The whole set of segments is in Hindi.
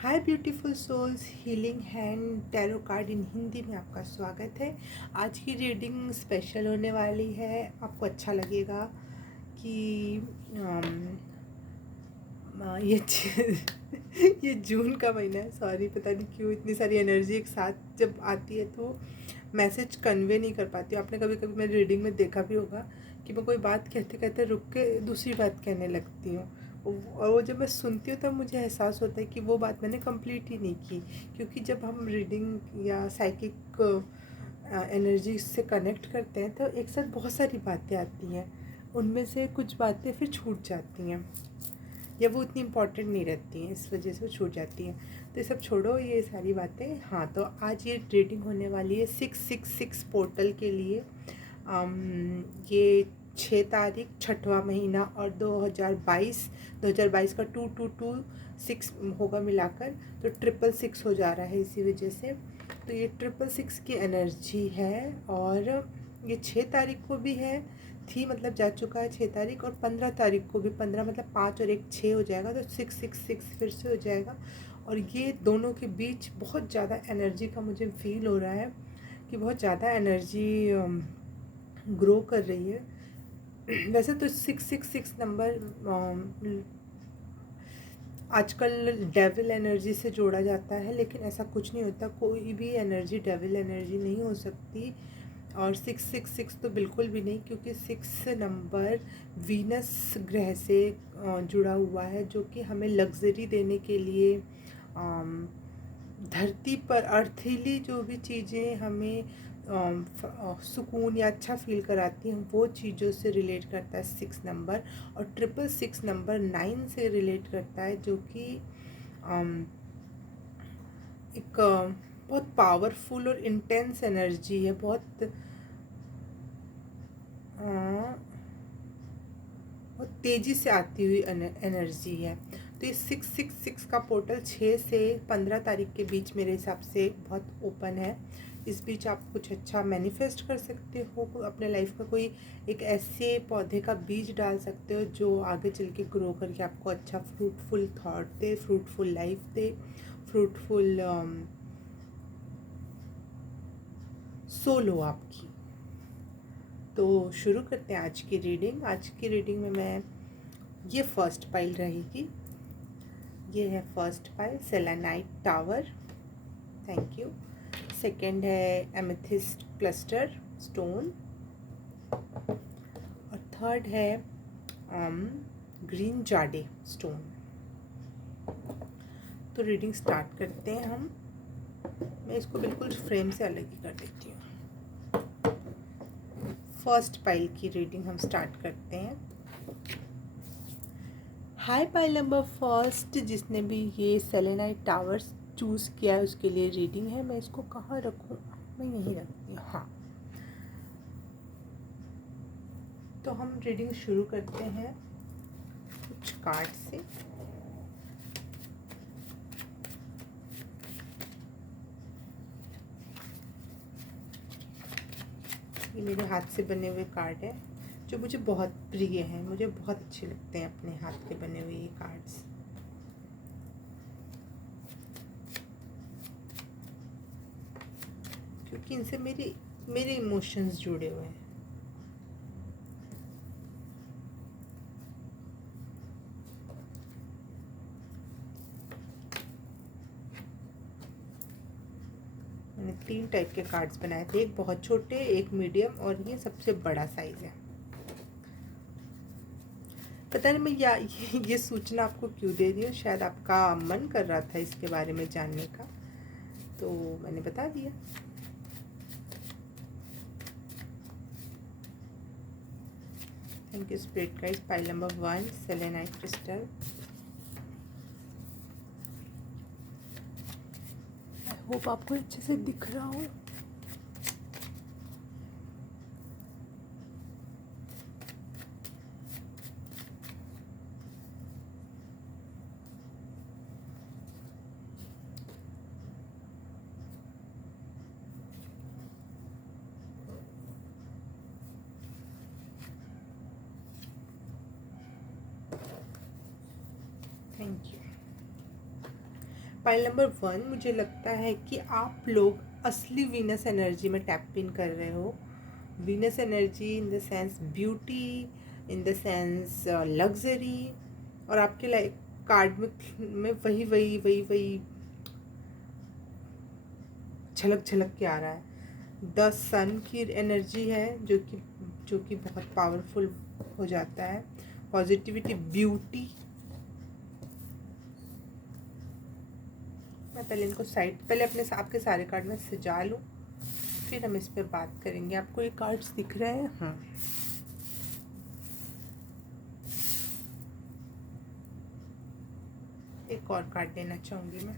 Hi beautiful souls, healing hand tarot card in Hindi में आपका स्वागत है। आज की रीडिंग स्पेशल होने वाली है। आपको अच्छा लगेगा कि ये जून का महीना है। सॉरी, पता नहीं क्यों इतनी सारी एनर्जी एक साथ जब आती है तो मैसेज कन्वे नहीं कर पाती हूँ। आपने कभी कभी मेरी रीडिंग में देखा भी होगा कि मैं कोई बात कहते कहते रुक के दूसरी बात कहने लगती हूँ, और वो जब मैं सुनती हूँ तब मुझे एहसास होता है कि वो बात मैंने कंप्लीट ही नहीं की। क्योंकि जब हम रीडिंग या साइकिक एनर्जी से कनेक्ट करते हैं तो एक साथ बहुत सारी बातें आती हैं, उनमें से कुछ बातें फिर छूट जाती हैं या वो उतनी इम्पोर्टेंट नहीं रहती हैं, इस वजह से वो छूट जाती हैं। तो ये सब छोड़ो, ये सारी बातें। हाँ, तो आज ये रीडिंग होने वाली है 666 पोर्टल के लिए। ये 6 तारीख, छठवां महीना, और 2022 का 2226 होगा मिलाकर, तो 666 हो जा रहा है इसी वजह से। तो ये 666 की एनर्जी है, और ये 6 तारीख को भी है, थी मतलब जा चुका है 6 तारीख, और 15 तारीख को भी। 15 मतलब 5 और 1 6 हो जाएगा, तो 666 फिर से हो जाएगा। और ये दोनों के बीच बहुत ज़्यादा एनर्जी का मुझे फील हो रहा है कि बहुत ज़्यादा एनर्जी ग्रो कर रही है। वैसे तो 666 नंबर आजकल डेविल एनर्जी से जोड़ा जाता है, लेकिन ऐसा कुछ नहीं होता। कोई भी एनर्जी डेविल एनर्जी नहीं हो सकती, और 666 तो बिल्कुल भी नहीं, क्योंकि 6 नंबर वीनस ग्रह से जुड़ा हुआ है, जो कि हमें लग्जरी देने के लिए धरती पर अर्थली जो भी चीज़ें हमें सुकून या अच्छा फील कराती हैं, वो चीज़ों से रिलेट करता है 6 नंबर। और 666 नंबर 9 से रिलेट करता है, जो कि एक बहुत पावरफुल और इंटेंस एनर्जी है, बहुत बहुत तेज़ी से आती हुई एनर्जी है। तो ये 666 का पोर्टल 6 से 15 तारीख के बीच मेरे हिसाब से बहुत ओपन है। इस बीच आप कुछ अच्छा मैनिफेस्ट कर सकते हो, अपने लाइफ में कोई एक ऐसे पौधे का बीज डाल सकते हो जो आगे चल के ग्रो करके आपको अच्छा fruitful thought they, fruitful life they, fruitful soul हो आपकी। तो शुरू करते हैं आज की रीडिंग। आज की रीडिंग में मैं, ये फर्स्ट पाइल रहेगी। ये है first pile, selenite tower. Thank you. Second है एमेथिस्ट क्लस्टर स्टोन, और थर्ड है ग्रीन जाडे स्टोन। तो रीडिंग स्टार्ट करते हैं हम। मैं इसको बिल्कुल फ्रेम से अलग ही कर देती हूँ। फर्स्ट पाइल की रीडिंग हम स्टार्ट करते हैं। हाई पाइल नंबर फर्स्ट, जिसने भी ये सेलेनाइट टावर्स चूज़ किया है उसके लिए रीडिंग है। मैं इसको कहाँ रखूँ? मैं यहीं रखती हूँ। हाँ, तो हम रीडिंग शुरू करते हैं कुछ कार्ड से। ये मेरे हाथ से बने हुए कार्ड है, जो मुझे बहुत प्रिय हैं। मुझे बहुत अच्छे लगते हैं अपने हाथ के बने हुए ये कार्ड्स। क्योंकि इनसे मेरे इमोशंस जुड़े हुए हैं। मैंने 3 टाइप के कार्ड्स बनाए थे, एक बहुत छोटे, एक मीडियम, और ये सबसे बड़ा साइज़ है। पता नहीं मैं ये सूचना आपको क्यों दे रही हूँ, शायद आपका मन कर रहा था इसके बारे में जानने का, तो मैंने बता दिया। Thank you spirit guys. Pile number 1, selenite crystal. I hope आपको अच्छे से दिख रहा हो। Thank you. पाइल नंबर 1, मुझे लगता है कि आप लोग असली वीनस एनर्जी में टैप इन कर रहे हो। Venus energy in the sense beauty, in the sense luxury, और आपके लाइफ कार्ड में वही वही वही वही झलक झलक के आ रहा है। 10 सन की एनर्जी है जो कि बहुत पावरफुल हो जाता है। Positivity, beauty. मैं पहले इनको पहले अपने आपके सारे कार्ड में सजा लूँ, फिर हम इस पे बात करेंगे। आपको ये कार्ड्स दिख रहे हैं? हाँ। एक और कार्ड लेना चाहूँगी मैं।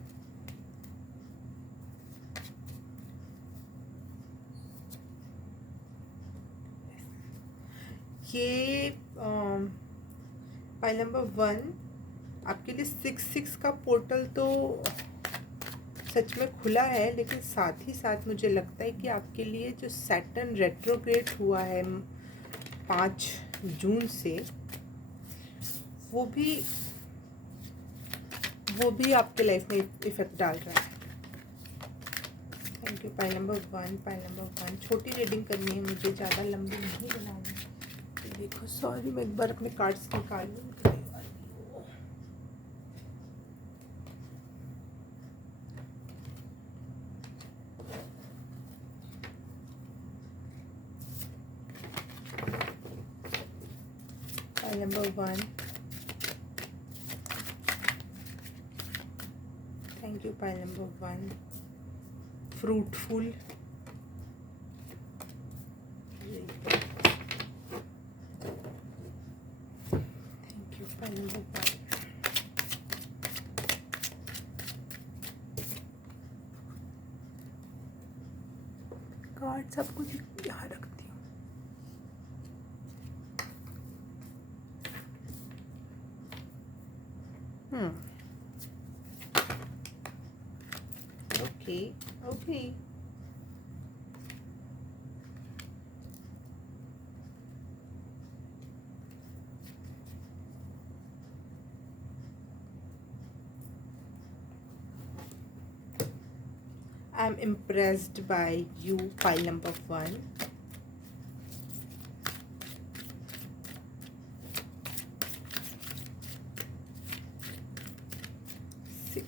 ये पाइल नंबर 1 आपके लिए 6 का पोर्टल तो सच में खुला है, लेकिन साथ ही साथ मुझे लगता है कि आपके लिए जो सैटर्न रेट्रोग्रेड हुआ है 5 जून से, वो भी आपके लाइफ में इफेक्ट डाल रहा है। Thank you. पाइल नंबर 1 छोटी रीडिंग करनी है मुझे, ज़्यादा लंबी नहीं बनानी है। देखो, सॉरी, मैं एक बार अपने कार्ड्स निकाल लूँ। Pile number 1, thank you. Pile number 1, fruitful. Thank you. Pile number 1, card सब कुछ यहाँ रखती हूँ। Okay. I'm impressed by you, pile number 1.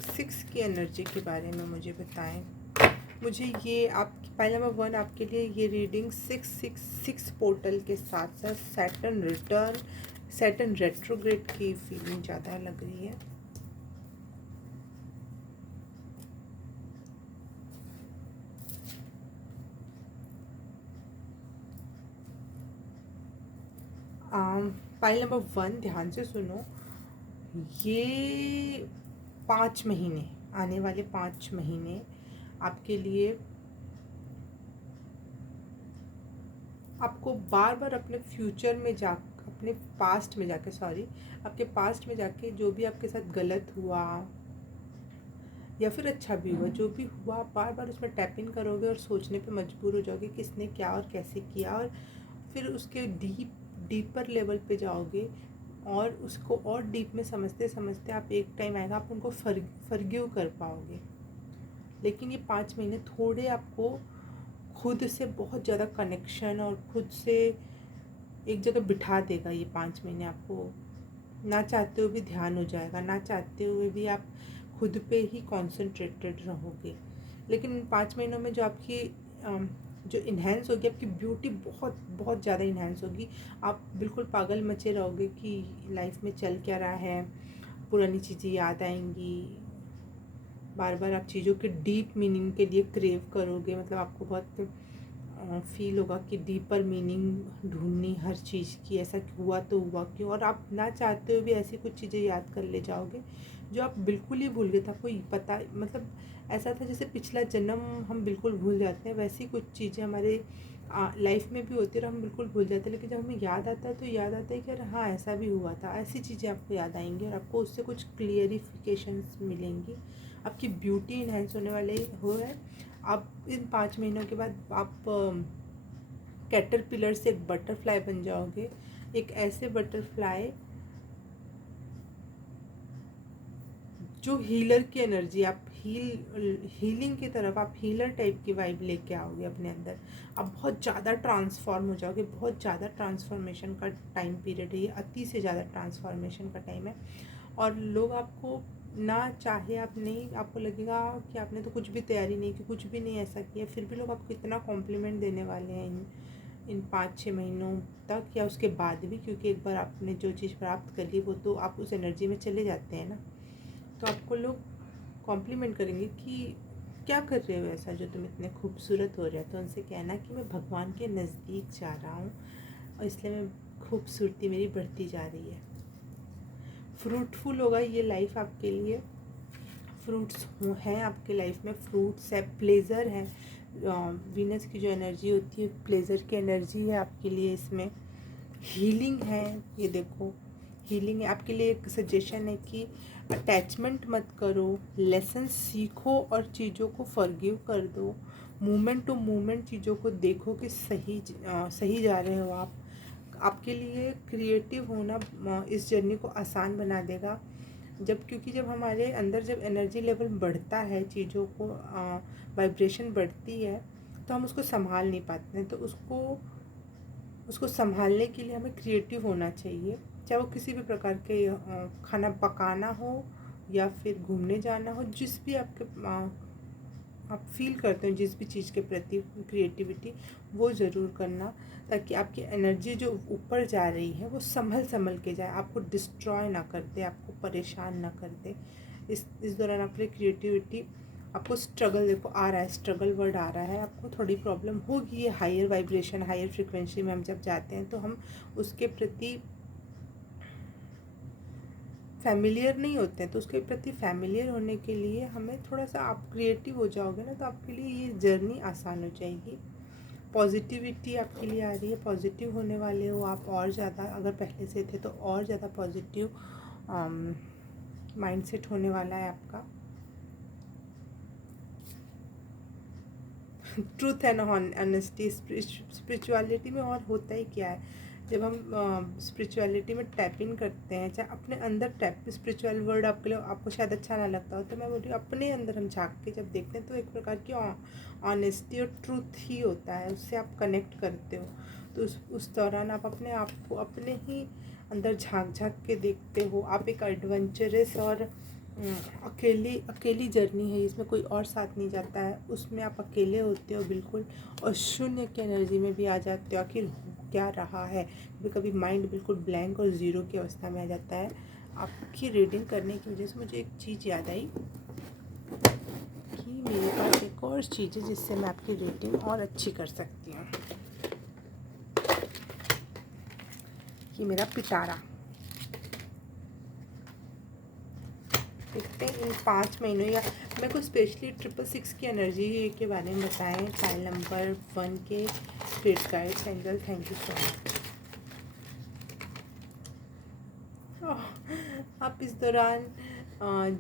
Six की एनर्जी के बारे में मुझे बताएं। मुझे ये आपकी पाइल नंबर 1 आपके लिए ये रीडिंग 666 पोर्टल के साथ साथ सैटर्न रेट्रोग्रेड की फीलिंग ज़्यादा लग रही है। पाइल नंबर 1, ध्यान से सुनो। ये 5 महीने, आने वाले 5 महीने आपके लिए, आपको बार बार अपने फ्यूचर में अपने पास्ट में जाके जो भी आपके साथ गलत हुआ या फिर अच्छा भी हुआ, जो भी हुआ, आप बार बार उसमें टैप इन करोगे और सोचने पे मजबूर हो जाओगे किसने क्या और कैसे किया, और फिर उसके डीपर लेवल पे जाओगे और उसको और डीप में समझते समझते आप एक टाइम आएगा आप उनको फॉरगिव कर पाओगे। लेकिन ये 5 महीने थोड़े आपको खुद से बहुत ज़्यादा कनेक्शन और खुद से एक जगह बिठा देगा। ये 5 महीने आपको ना चाहते हुए भी ध्यान हो जाएगा, ना चाहते हुए भी आप खुद पे ही कॉन्सेंट्रेटेड रहोगे। लेकिन इन 5 महीनों में जो आपकी जो इन्हेंस होगी, आपकी ब्यूटी बहुत बहुत ज़्यादा इन्हेंस होगी। आप बिल्कुल पागल मचे रहोगे कि लाइफ में चल क्या रहा है, पुरानी चीज़ें याद आएंगी, बार बार आप चीज़ों के डीप मीनिंग के लिए क्रेव करोगे। मतलब आपको बहुत फील होगा कि डीपर मीनिंग ढूंढनी हर चीज़ की, ऐसा हुआ तो हुआ क्यों, और आप ना चाहते हुए भी ऐसी कुछ चीज़ें याद कर ले जाओगे जो आप बिल्कुल ही भूल गए थे। आपको पता, मतलब ऐसा था जैसे पिछला जन्म हम बिल्कुल भूल जाते हैं, वैसी कुछ चीज़ें हमारे लाइफ में भी होती है और हम बिल्कुल भूल जाते हैं। लेकिन जब हमें याद आता है तो याद आता है कि अरे हाँ, ऐसा भी हुआ था। ऐसी चीज़ें आपको याद आएंगी और आपको उससे कुछ क्लियरिफिकेशंस मिलेंगी। आपकी ब्यूटी इन्हेंस होने वाले है। आप इन 5 महीनों के बाद आप कैटरपिलर से एक बटरफ्लाई बन जाओगे। एक ऐसे बटरफ्लाई जो हीलर की एनर्जी, आप हीलिंग की तरफ, आप हीलर टाइप की वाइब लेके आओगे अपने अंदर। आप बहुत ज़्यादा ट्रांसफॉर्म हो जाओगे, बहुत ज़्यादा ट्रांसफॉर्मेशन का टाइम पीरियड है ये, अति से ज़्यादा ट्रांसफॉर्मेशन का टाइम है। और लोग आपको ना चाहे, आप नहीं, आपको लगेगा कि आपने तो कुछ भी तैयारी नहीं की, कुछ भी नहीं ऐसा किया, फिर भी लोग आपको इतना कॉम्प्लीमेंट देने वाले हैं इन 5-6 महीनों तक, या उसके बाद भी, क्योंकि एक बार आपने जो चीज़ प्राप्त कर ली वो तो आप उस एनर्जी में चले जाते हैं ना। तो आपको लोग कॉम्प्लीमेंट करेंगे कि क्या कर रहे हो ऐसा जो तुम इतने खूबसूरत हो रहे हो। तो उनसे कहना कि मैं भगवान के नज़दीक जा रहा हूँ और इसलिए मैं खूबसूरती मेरी बढ़ती जा रही है। फ्रूटफुल होगा ये लाइफ आपके लिए, फ्रूट्स हैं आपके लाइफ में, फ्रूट्स है, प्लेज़र है। वीनस की जो एनर्जी होती है प्लेज़र की एनर्जी है आपके लिए इसमें। हीलिंग है, ये देखो हीलिंग है आपके लिए। एक सजेशन है कि अटैचमेंट मत करो, लेसन सीखो और चीज़ों को फॉरगिव कर दो। मोमेंट टू मोमेंट चीज़ों को देखो कि सही जा रहे हो आप। आपके लिए क्रिएटिव होना इस जर्नी को आसान बना देगा। क्योंकि जब हमारे अंदर जब एनर्जी लेवल बढ़ता है, चीज़ों को वाइब्रेशन बढ़ती है, तो हम उसको संभाल नहीं पाते हैं। तो उसको संभालने के लिए हमें क्रिएटिव होना चाहिए, चाहे वो किसी भी प्रकार के खाना पकाना हो या फिर घूमने जाना हो, जिस भी आप फील करते हो, जिस भी चीज़ के प्रति क्रिएटिविटी, वो ज़रूर करना, ताकि आपकी एनर्जी जो ऊपर जा रही है वो संभल के जाए, आपको डिस्ट्रॉय ना कर दे, आपको परेशान ना कर दे। इस दौरान आपकी क्रिएटिविटी, आपको स्ट्रगल देखो आ रहा है, स्ट्रगल वर्ड आ रहा है, आपको थोड़ी प्रॉब्लम होगी। ये हायर वाइब्रेशन, हायर फ्रिक्वेंसी में हम जब जाते हैं तो हम उसके प्रति फैमिलियर नहीं होते हैं। तो उसके प्रति फैमिलियर होने के लिए हमें थोड़ा सा, आप क्रिएटिव हो जाओगे ना तो आपके लिए ये जर्नी आसान हो जाएगी। पॉजिटिविटी आपके लिए आ रही है, पॉजिटिव होने वाले हो आप और ज़्यादा, अगर पहले से थे तो और ज़्यादा पॉजिटिव माइंडसेट होने वाला है आपका। ट्रूथ एंड ऑनेस्टी, स्पिरिचुअलिटी में और होता ही क्या है, जब हम स्पिरिचुअलिटी में टैप इन करते हैं, चाहे अपने अंदर टैप, स्पिरिचुअल वर्ड आपके लिए, आपको शायद अच्छा ना लगता हो, तो मैं बोल रही हूँ अपने अंदर हम झाँक के जब देखते हैं तो एक प्रकार की ऑनेस्टी और ट्रूथ ही होता है, उससे आप कनेक्ट करते हो। तो उस दौरान आप अपने आप को अपने ही अंदर झाँक के देखते हो। आप एक एडवेंचरस और अकेली जर्नी है, इसमें कोई और साथ नहीं जाता है, उसमें आप अकेले होते हो बिल्कुल, और शून्य की एनर्जी में भी आ जाते हो। आखिर क्या रहा है, कभी माइंड बिल्कुल ब्लैंक और ज़ीरो की अवस्था में आ जाता है। आपकी रीडिंग करने की वजह से मुझे एक चीज़ याद आई कि मेरे पास एक और चीज़ है जिससे मैं आपकी रीडिंग और अच्छी कर सकती हूँ, कि मेरा पिटारा। देखते हैं इन 5 महीनों, या मेरे को स्पेशली 666 की एनर्जी के बारे में बताएं। फाइल नंबर 1 के spirit guides angel, thank you so much. आप इस दौरान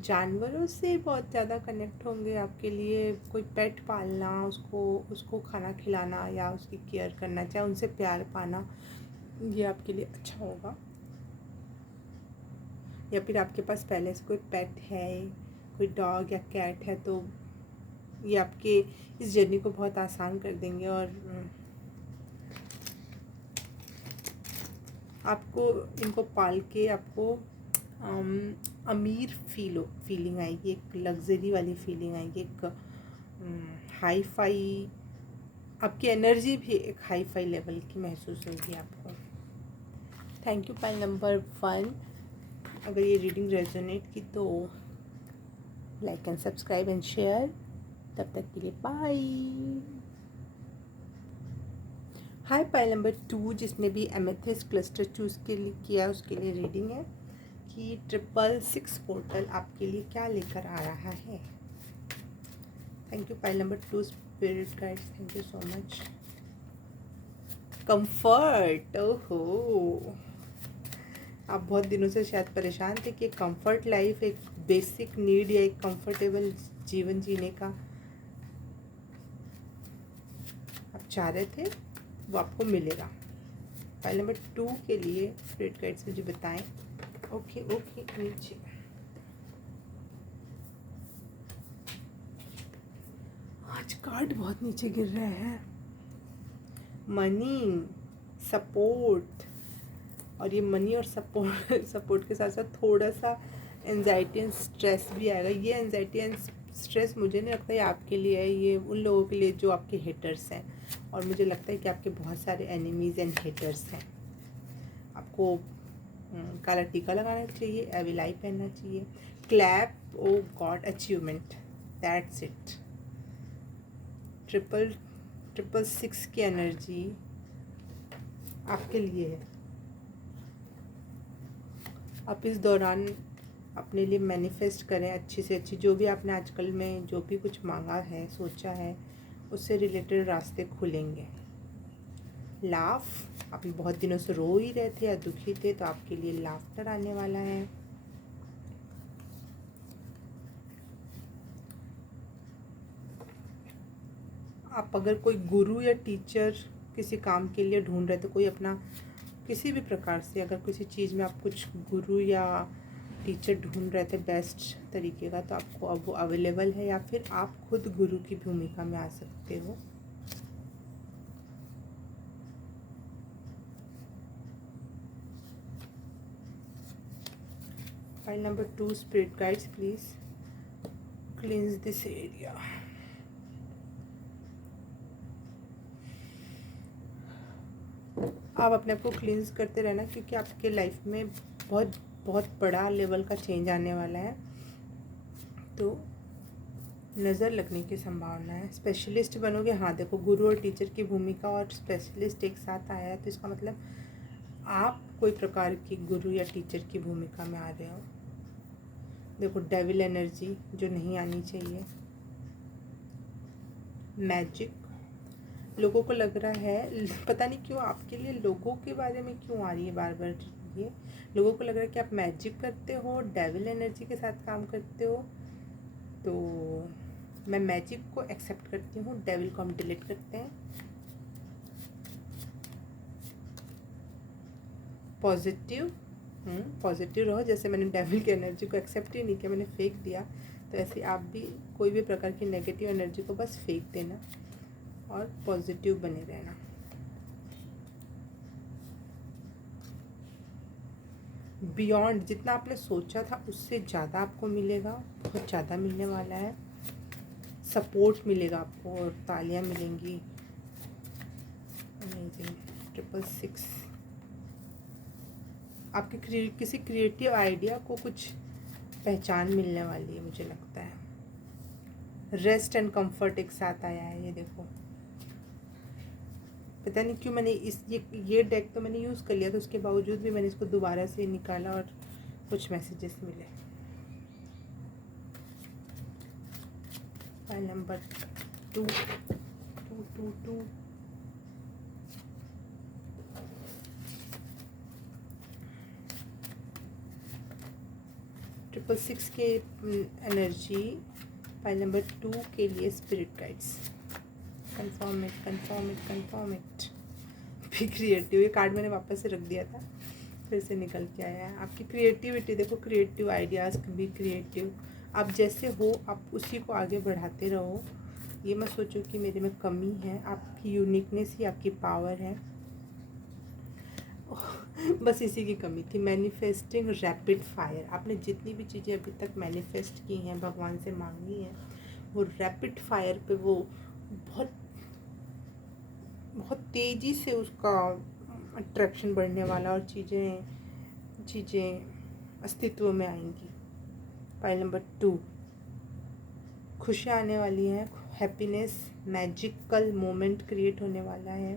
जानवरों से बहुत ज़्यादा कनेक्ट होंगे। आपके लिए कोई पेट पालना, उसको खाना खिलाना या उसकी केयर करना, चाहे उनसे प्यार पाना, ये आपके लिए अच्छा होगा। या फिर आपके पास पहले से कोई पेट है, कोई डॉग या कैट है, तो ये आपके इस जर्नी को बहुत आसान कर देंगे और आपको इनको पाल के आपको अमीर फीलिंग आएगी, एक लग्जरी वाली फीलिंग आएगी, एक हाई फाई, आपकी एनर्जी भी एक हाई फाई लेवल की महसूस होगी आपको। Thank you pile number 1। अगर ये रीडिंग रेजोनेट की तो like and subscribe and share. तब तक के लिए बाय। हाय पाइल नंबर 2, जिसने भी एमेथिस्ट क्लस्टर चूज़ के लिए किया उसके लिए रीडिंग है कि 666 पोर्टल आपके लिए क्या लेकर आ रहा है। Thank you pile number 2 spirit guides, thank you so much. Comfort, ओहो, आप बहुत दिनों से शायद परेशान थे कि कंफर्ट लाइफ, एक बेसिक नीड या एक कंफर्टेबल जीवन जीने का आप चाह रहे थे, वो आपको मिलेगा। फाइल नंबर 2 के लिए स्पिरिट गाइड्स मुझे बताएं। ओके नीचे आज कार्ड बहुत नीचे गिर रहे हैं। मनी, सपोर्ट, और ये मनी और सपोर्ट के साथ साथ थोड़ा सा एंजाइटी एंड स्ट्रेस भी आएगा। ये एंजाइटी एंड स्ट्रेस मुझे नहीं लगता है आपके लिए है, ये उन लोगों के लिए जो आपके हेटर्स हैं, और मुझे लगता है कि आपके बहुत सारे एनिमीज़ एंड हेटर्स हैं। आपको काला टीका लगाना चाहिए, एविल आई पहनना चाहिए, clap, oh god, achievement, that's it. Triple six की एनर्जी आपके लिए है। आप इस दौरान अपने लिए मैनिफेस्ट करें अच्छी से अच्छी, जो भी आपने आजकल में जो भी कुछ मांगा है, सोचा है, उससे रिलेटेड रास्ते खुलेंगे। लाफ, आप बहुत दिनों से रो ही रहे थे या दुखी थे, तो आपके लिए लाफ्टर आने वाला है। आप अगर कोई गुरु या टीचर किसी काम के लिए ढूंढ रहे थे, कोई अपना किसी भी प्रकार से अगर किसी चीज़ में आप कुछ गुरु या टीचर ढूंढ रहे थे बेस्ट तरीके का, तो आपको अब वो अवेलेबल है, या फिर आप खुद गुरु की भूमिका में आ सकते हो। File number 2, spirit guides please क्लींस this area. आप अपने आप को क्लींस करते रहना, क्योंकि आपके लाइफ में बहुत बहुत बड़ा लेवल का चेंज आने वाला है, तो नज़र लगने की संभावना है। स्पेशलिस्ट बनोगे, हाँ देखो गुरु और टीचर की भूमिका और स्पेशलिस्ट एक साथ आया है, तो इसका मतलब आप कोई प्रकार की गुरु या टीचर की भूमिका में आ रहे हो। देखो डेविल एनर्जी जो नहीं आनी चाहिए। मैजिक, लोगों को लग रहा है, पता नहीं क्यों आपके लिए लोगों के बारे में क्यों आ रही है बार बार ये, लोगों को लग रहा है कि आप मैजिक करते हो, डेविल एनर्जी के साथ काम करते हो। तो मैं मैजिक को एक्सेप्ट करती हूँ, डेविल को हम डिलीट करते हैं। पॉजिटिव, पॉजिटिव रहो। जैसे मैंने डेविल की एनर्जी को एक्सेप्ट ही नहीं किया, मैंने फेंक दिया, तो ऐसे आप भी कोई भी प्रकार की नेगेटिव एनर्जी को बस फेंक देना और पॉजिटिव बने रहना। बियॉन्ड, जितना आपने सोचा था उससे ज़्यादा आपको मिलेगा, बहुत ज़्यादा मिलने वाला है। सपोर्ट मिलेगा आपको और तालियां मिलेंगी। अमेजिंग। 666, आपके किसी क्रिएटिव आइडिया को कुछ पहचान मिलने वाली है, मुझे लगता है। रेस्ट एंड कंफर्ट एक साथ आया है, ये देखो। पता नहीं क्यों मैंने ये डेक तो मैंने यूज़ कर लिया था, उसके बावजूद भी मैंने इसको दोबारा से निकाला और कुछ मैसेजेस मिले। फाइल नंबर 2, 222, ट्रिपल सिक्स के एनर्जी फाइल नंबर 2 के लिए spirit guides. Confirm it, confirm it, confirm it. भी क्रिएटिव, ये कार्ड मैंने वापस से रख दिया था, फिर से निकल के आया है। आपकी क्रिएटिविटी देखो, क्रिएटिव आइडियाज़ भी क्रिएटिव, आप जैसे हो आप उसी को आगे बढ़ाते रहो। ये मत सोचो कि मेरे में कमी है, आपकी यूनिकनेस ही आपकी पावर है। बस इसी की कमी थी। मैनिफेस्टिंग रैपिड फायर, आपने जितनी भी चीज़ें अभी तक मैनिफेस्ट की हैं, भगवान से मांगी हैं, वो रैपिड फायर पे वो बहुत बहुत तेज़ी से उसका अट्रैक्शन बढ़ने वाला और चीज़ें अस्तित्व में आएंगी। फाइल नंबर 2, खुशियाँ आने वाली हैं, हैप्पीनेस, मैजिकल मोमेंट क्रिएट होने वाला है।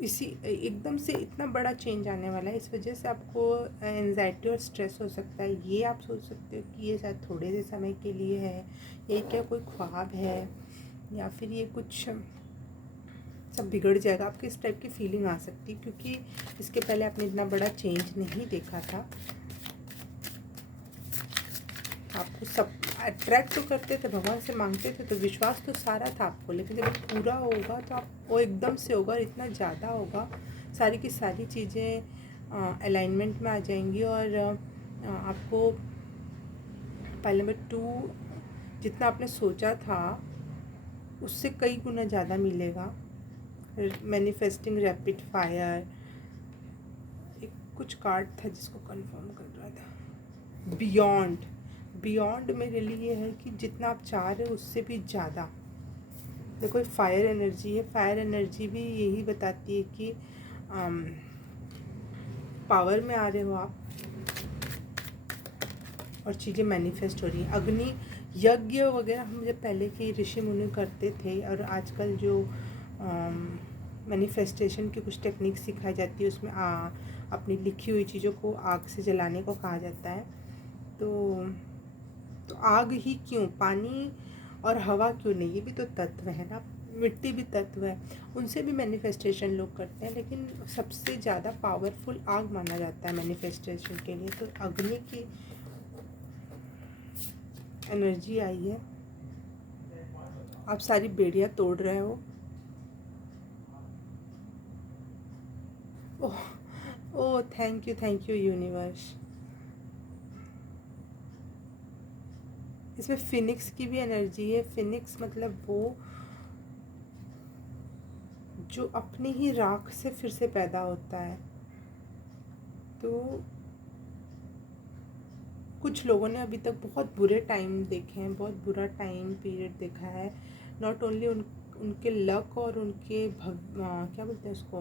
इसी एकदम से इतना बड़ा चेंज आने वाला है, इस वजह से आपको एंजाइटी और स्ट्रेस हो सकता है। ये आप सोच सकते हो कि ये शायद थोड़े से समय के लिए है, ये क्या कोई ख्वाब है, या फिर ये कुछ सब बिगड़ जाएगा। आपकी इस टाइप की फीलिंग आ सकती है, क्योंकि इसके पहले आपने इतना बड़ा चेंज नहीं देखा था। आपको सब अट्रैक्ट तो करते थे, भगवान से मांगते थे, तो विश्वास तो सारा था आपको, लेकिन जब पूरा होगा तो आप वो एकदम से होगा और इतना ज़्यादा होगा, सारी की सारी चीज़ें अलाइनमेंट में आ जाएंगी और आपको फाइल नंबर 2 जितना आपने सोचा था उससे कई गुना ज़्यादा मिलेगा। मैनिफेस्टिंग रैपिड फायर, एक कुछ कार्ड था जिसको कंफर्म कर रहा था। बियॉन्ड, बियॉन्ड मेरे लिए है कि जितना आप चाह रहे हो उससे भी ज़्यादा। देखो फायर एनर्जी है, फायर एनर्जी भी यही बताती है कि पावर में आ रहे हो आप और चीज़ें मैनिफेस्ट हो रही हैं। अग्नि यज्ञ वगैरह हम जब पहले के ऋषि मुनि करते थे, और आजकल जो मैनिफेस्टेशन की कुछ टेक्निक सिखाई जाती है उसमें अपनी लिखी हुई चीज़ों को आग से जलाने को कहा जाता है। तो आग ही क्यों, पानी और हवा क्यों नहीं, ये भी तो तत्व है ना, मिट्टी भी तत्व है, उनसे भी मैनिफेस्टेशन लोग करते हैं, लेकिन सबसे ज़्यादा पावरफुल आग माना जाता है मैनिफेस्टेशन के लिए। तो अग्नि की एनर्जी आई है, आप सारी बेड़ियाँ तोड़ रहे हो। ओह ओह, थैंक यू यूनिवर्स। इसमें फिनिक्स की भी एनर्जी है। फिनिक्स मतलब वो जो अपनी ही राख से फिर से पैदा होता है। तो कुछ लोगों ने अभी तक बहुत बुरे टाइम देखे हैं, बहुत बुरा टाइम पीरियड देखा है। नॉट ओनली उनके लक और उनके क्या बोलते हैं उसको,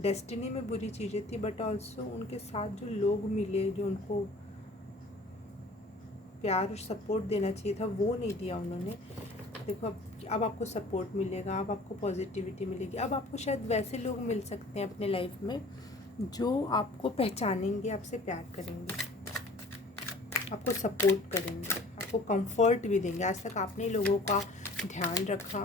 डेस्टिनी में बुरी चीज़ें थी, बट ऑल्सो उनके साथ जो लोग मिले जो उनको प्यार और सपोर्ट देना चाहिए था वो नहीं दिया उन्होंने। देखो अब आपको सपोर्ट मिलेगा, अब आपको पॉजिटिविटी मिलेगी, अब आपको शायद वैसे लोग मिल सकते हैं अपने लाइफ में जो आपको पहचानेंगे, आपसे प्यार करेंगे, आपको सपोर्ट करेंगे, आपको कंफर्ट भी देंगे। आज तक आपने लोगों का ध्यान रखा,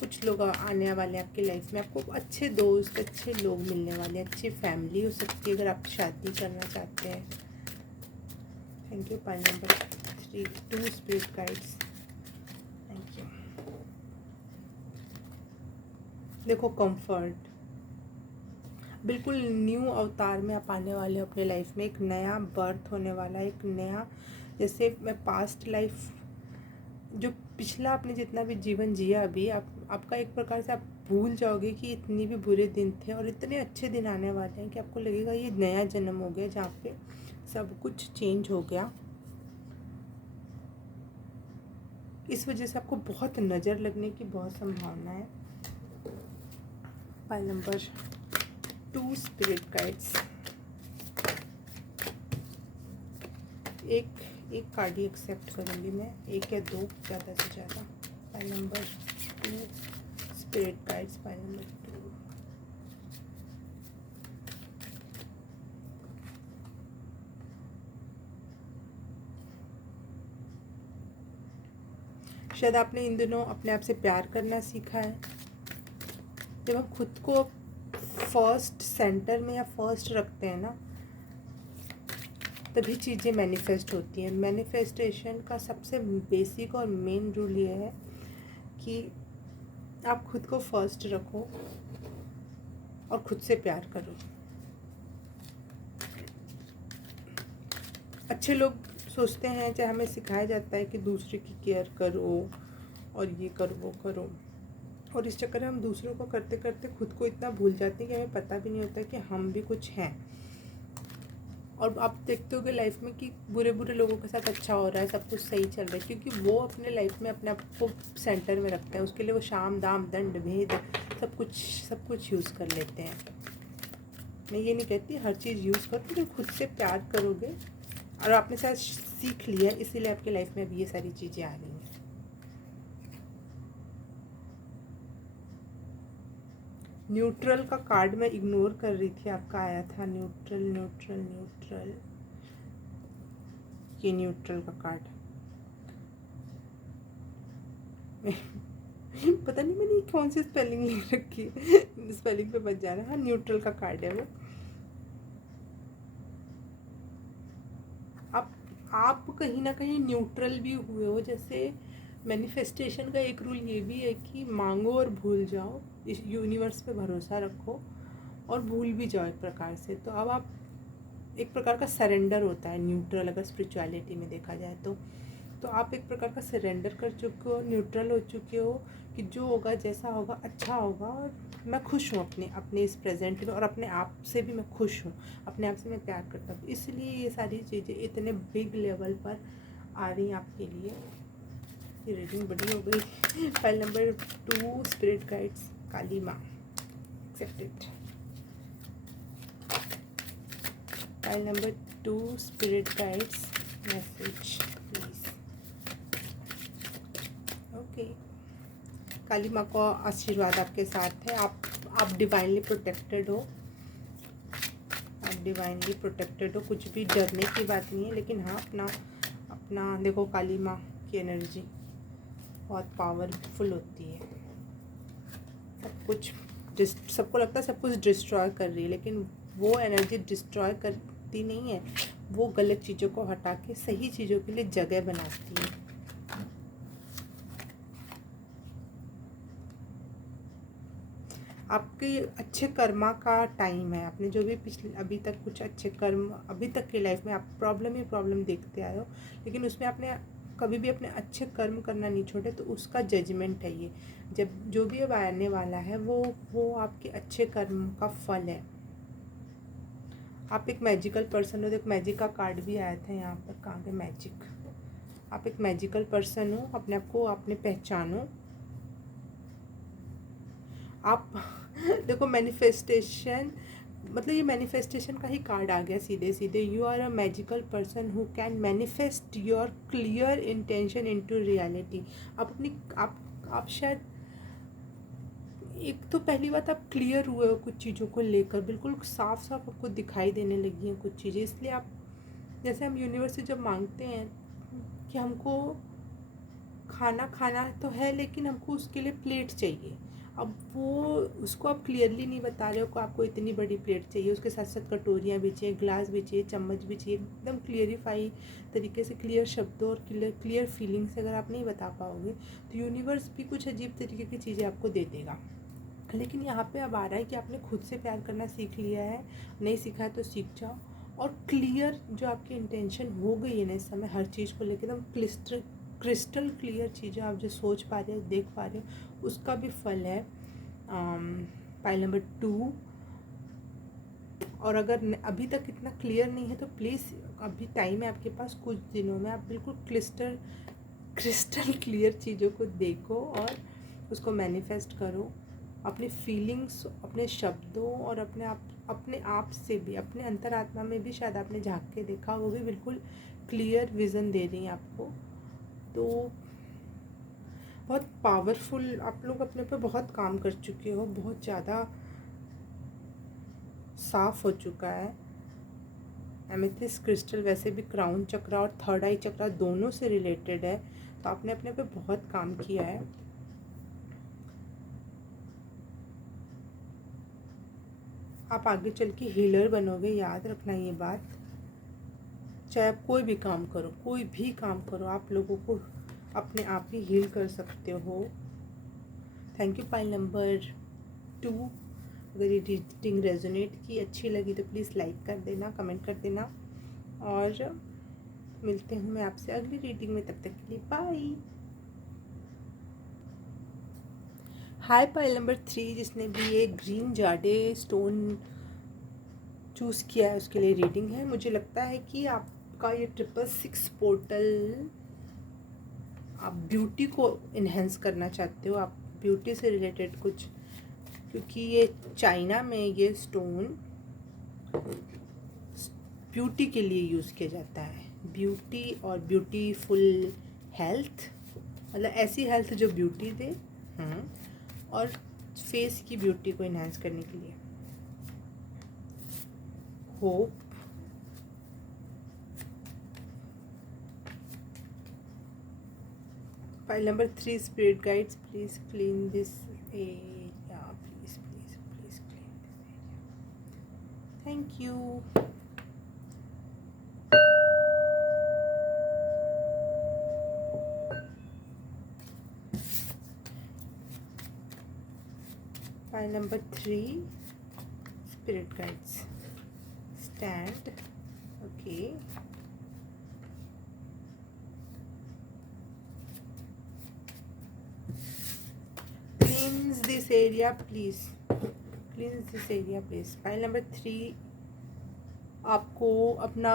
कुछ लोग आने वाले आपकी लाइफ में, आपको अच्छे दोस्त, अच्छे लोग मिलने वाले, अच्छी फैमिली हो सकती है अगर आप शादी करना चाहते हैं। Thank you. Pile number 3, 2 spirit guides, thank you. देखो कंफर्ट, बिल्कुल न्यू अवतार में आप आने वाले हो अपने लाइफ में, एक नया बर्थ होने वाला, एक नया, जैसे मैं पास्ट लाइफ जो पिछला आपने जितना भी जीवन जिया अभी आपका एक प्रकार से आप भूल जाओगे कि इतनी भी बुरे दिन थे और इतने अच्छे दिन आने वाले हैं कि आपको लगेगा ये नया जन्म हो गया जहाँ पे सब कुछ चेंज हो गया। इस वजह से आपको बहुत नज़र लगने की बहुत संभावना है। पाइल नंबर 2 स्पिरिट गाइड्स, एक कार्ड ही एक्सेप्ट करूँगी मैं, एक या दो ज़्यादा से ज़्यादा। Pile number 2 spirit guides, pile number 2। शायद आपने इन दिनों अपने आप से प्यार करना सीखा है। जब हम खुद को फर्स्ट सेंटर में या फर्स्ट रखते हैं ना, तभी चीज़ें मैनिफेस्ट होती हैं। मैनिफेस्टेशन का सबसे बेसिक और मेन रूल ये है कि आप खुद को फर्स्ट रखो और खुद से प्यार करो। अच्छे लोग सोचते हैं, चाहे हमें सिखाया जाता है कि दूसरे की केयर करो और ये करो वो करो, और इस चक्कर में हम दूसरों को करते करते खुद को इतना भूल जाते हैं कि हमें पता भी नहीं होता कि हम भी कुछ हैं। और आप देखते होगे लाइफ में कि बुरे बुरे लोगों के साथ अच्छा हो रहा है, सब कुछ सही चल रहा है, क्योंकि वो अपने लाइफ में अपने आप को सेंटर में रखते हैं। उसके लिए वो शाम दाम दंड भेद सब कुछ यूज़ कर लेते हैं। मैं ये नहीं कहती हर चीज़ यूज़ करो, लेकिन खुद से प्यार करोगे और आपने शायद सीख लिया, इसीलिए आपकी लाइफ में अभी ये सारी चीज़ें आ रही हैं। न्यूट्रल का कार्ड मैं इग्नोर कर रही थी, आपका आया था न्यूट्रल न्यूट्रल न्यूट्रल, ये न्यूट्रल का कार्ड पता नहीं मैंने कौन सी स्पेलिंग लिख रखी है, स्पेलिंग पे बच जा रहा है। हाँ, न्यूट्रल का कार्ड है वो। आप कहीं ना कहीं न्यूट्रल भी हुए हो। जैसे मैनिफेस्टेशन का एक रूल ये भी है कि मांगो और भूल जाओ, इस यूनिवर्स पे भरोसा रखो और भूल भी जाओ एक प्रकार से। तो अब आप एक प्रकार का सरेंडर होता है न्यूट्रल, अगर स्पिरिचुअलिटी में देखा जाए तो तो आप एक प्रकार का सरेंडर कर चुके हो, न्यूट्रल हो चुके हो कि जो होगा जैसा होगा अच्छा होगा, और मैं खुश हूँ अपने अपने इस प्रेजेंट में, और अपने आप से भी मैं खुश हूँ, अपने आप से मैं प्यार करता हूँ। इसलिए ये सारी चीज़ें इतने बिग लेवल पर आ रही हैं आपके लिए। ये रीडिंग बड़ी हो गई। File number 2 spirit guides Kali Maa accepted. File number 2 spirit guides message please. Okay, Kali Maa का आशीर्वाद आपके साथ है। आप डिवाइनली प्रोटेक्टेड हो, आप डिवाइनली प्रोटेक्टेड हो। कुछ भी डरने की बात नहीं है, लेकिन हाँ अपना देखो, काली माँ की एनर्जी बहुत पावरफुल होती है। सब कुछ सबको लगता है सब कुछ डिस्ट्रॉय कर रही है, लेकिन वो एनर्जी डिस्ट्रॉय करती नहीं है, वो गलत चीज़ों को हटा के सही चीज़ों के लिए जगह बनाती है। आपके अच्छे कर्मा का टाइम है। आपने जो भी पिछले अभी तक कुछ अच्छे कर्म अभी तक की लाइफ में आप प्रॉब्लम ही प्रॉब्लम देखते आए हो, लेकिन उसमें आपने कभी भी अपने अच्छे कर्म करना नहीं छोड़े, तो उसका जजमेंट है ये। जब जो भी अब आने वाला है वो आपके अच्छे कर्म का फल है। आप एक मैजिकल पर्सन हो। एक मैजिक का कार्ड भी आया था यहाँ पर, कहाँ पे मैजिक। आप एक मैजिकल पर्सन हो, अपने आप को आपने पहचानो। आप देखो, मैनिफेस्टेशन मतलब ये मैनिफेस्टेशन का ही कार्ड आ गया सीधे सीधे। You are a magical person who can manifest your clear intention into reality. आप शायद एक तो पहली बात, आप क्लियर हुए हो कुछ चीज़ों को लेकर, बिल्कुल साफ साफ आपको दिखाई देने लगी हैं कुछ चीज़ें। इसलिए आप, जैसे हम यूनिवर्स से जब मांगते हैं कि हमको खाना खाना तो है, लेकिन हमको उसके लिए प्लेट चाहिए, अब वो उसको आप क्लियरली नहीं बता रहे हो कि आपको इतनी बड़ी प्लेट चाहिए, उसके साथ साथ कटोरियाँ भी चाहिए, ग्लास भी चाहिए, चम्मच भी चाहिए। एकदम क्लियरिफाई तरीके से, क्लियर शब्दों और क्लियर फीलिंग से अगर आप नहीं बता पाओगे, तो यूनिवर्स भी कुछ अजीब तरीके की चीज़ें आपको दे देगा। लेकिन यहाँ पे अब आ रहा है कि आपने खुद से प्यार करना सीख लिया है, नहीं सीखा है तो सीख जाओ। और क्लियर जो आपकी इंटेंशन हो गई है ना इस समय, हर चीज़ को लेकर एकदम क्रिस्टल क्लियर चीज़ें आप जो सोच पा रहे हो, देख पा रहे हो, उसका भी फल है। Pile number 2। और अगर अभी तक इतना क्लियर नहीं है, तो प्लीज़ अभी टाइम है आपके पास, कुछ दिनों में आप बिल्कुल क्रिस्टल क्लियर चीज़ों को देखो और उसको मैनिफेस्ट करो। अपनी फीलिंग्स, अपने शब्दों और अपने आप से भी, अपने अंतरात्मा में भी शायद आपने झांक के देखा, वो भी बिल्कुल क्लियर विज़न दे रही हैं आपको। तो बहुत पावरफुल, आप लोग अपने पे बहुत काम कर चुके हो, बहुत ज़्यादा साफ हो चुका है। एमेथिस्ट क्रिस्टल वैसे भी क्राउन चक्र और थर्ड आई चक्र दोनों से रिलेटेड है, तो आपने अपने पे बहुत काम किया है। आप आगे चल के हीलर बनोगे, याद रखना ये बात। चाहे आप कोई भी काम करो, आप लोगों को अपने आप ही हील कर सकते हो। Thank you pile number 2। अगर ये रीडिंग रेजोनेट की, अच्छी लगी, तो प्लीज़ लाइक कर देना, कमेंट कर देना, और मिलते हूँ मैं आपसे अगली रीडिंग में। तब तक के लिए बाय। हाय पाइल नंबर 3, जिसने भी ये ग्रीन जाडे स्टोन चूज़ किया है उसके लिए रीडिंग है। मुझे लगता है कि आपका ये 666 पोर्टल, आप ब्यूटी को इन्हेंस करना चाहते हो, आप ब्यूटी से रिलेटेड कुछ, क्योंकि ये चाइना में ये स्टोन ब्यूटी के लिए यूज़ किया जाता है। ब्यूटी और ब्यूटीफुल हेल्थ, मतलब ऐसी हेल्थ जो ब्यूटी दे, और फेस की ब्यूटी को इन्हांस करने के लिए। Hope, file number 3 spirit guides, please clean this area, please please please clean this area, thank you. File number 3 spirit guides, stand. Okay, cleanse this area please, cleanse this area please. Pile number 3, आपको अपना